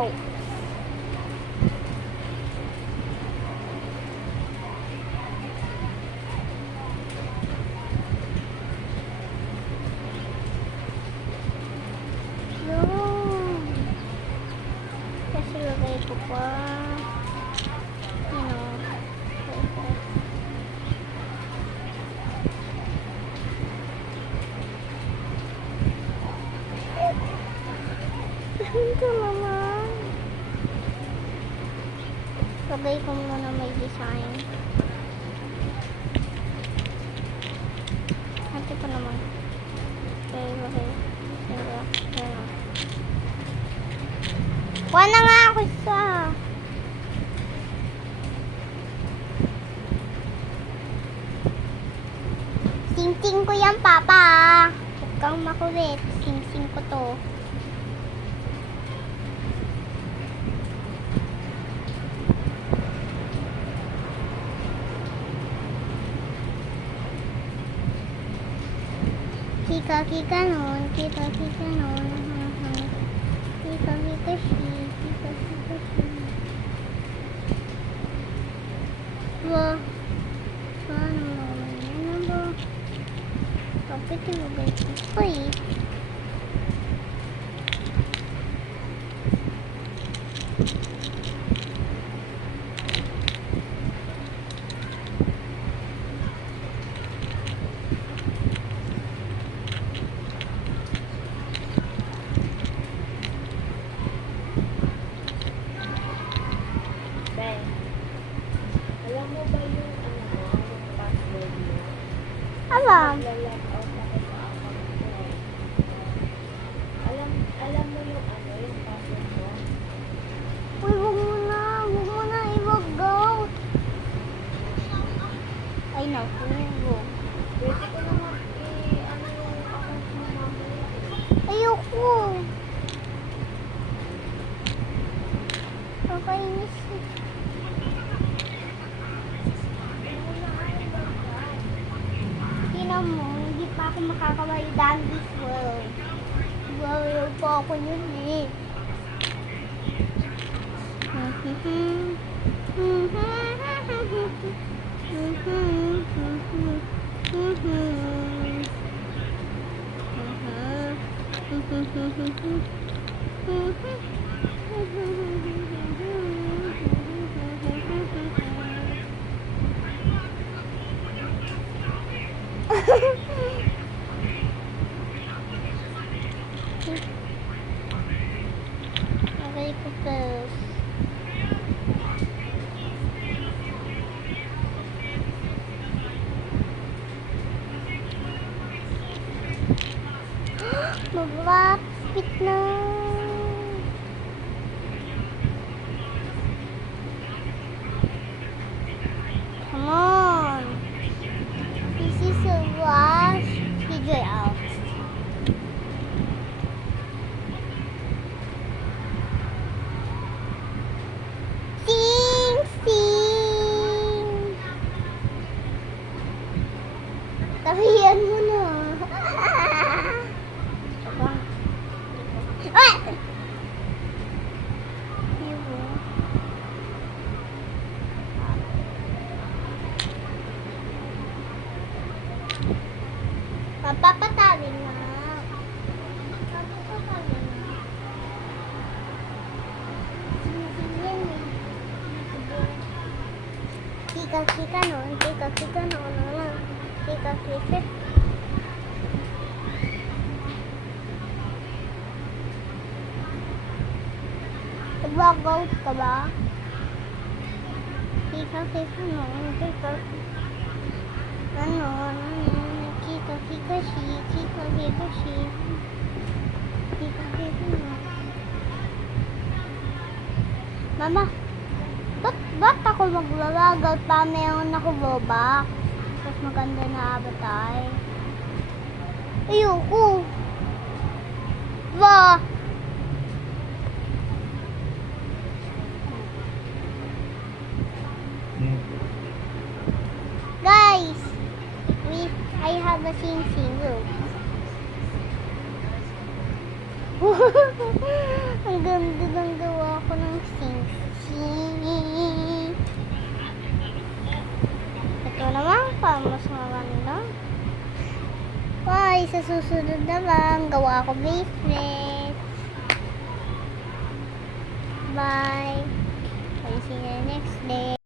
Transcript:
nakaw. Yun. Kasi lagay ko pa. Ito naman. Lagay ko muna may design. Ito pa naman. Okay. Kuha na nga ako isa. Sing-sing ko yan, Papa. Huwag kang makulit. Sing-sing ko to. Kika nun, kika nun, kika shi. Wah, sana naman yan ba? Kapit yung bagay ko. Uy! Alam mo ba yung yung password mo? Alam. Lalog out ako sa account mo. Alam mo yung yung password mo? Uy, huwag mo na i-log out. Ay, naku. Pwede ko naman yung account mo mamaya. Ayoko. Kakainis. Tingnan mo, hindi pa ako makakawalidan this world. Ayaw po ako yun eh. Okay ko first. Maglapit na. Come on. This is a rush. Figure it out. Sing, sing. Tahiyan mo na. Ah! Papapatawin na. Papapatawin na. Sinisigyan eh. Kika nun. Kika. Nag-workout ka ba? Kika nun. Kika shi. Mama, ba't ako mag-workout pa mayroon ako Robux? Tapos maganda na abatay. Ayoko. Ba? Guys, I have a sing-sing room. Ang ganda ng gawa sing. Ito naman, pa mas maganda. Bye! Sa susunod naman, gawa ko bracelet. Bye! I'll see you next day.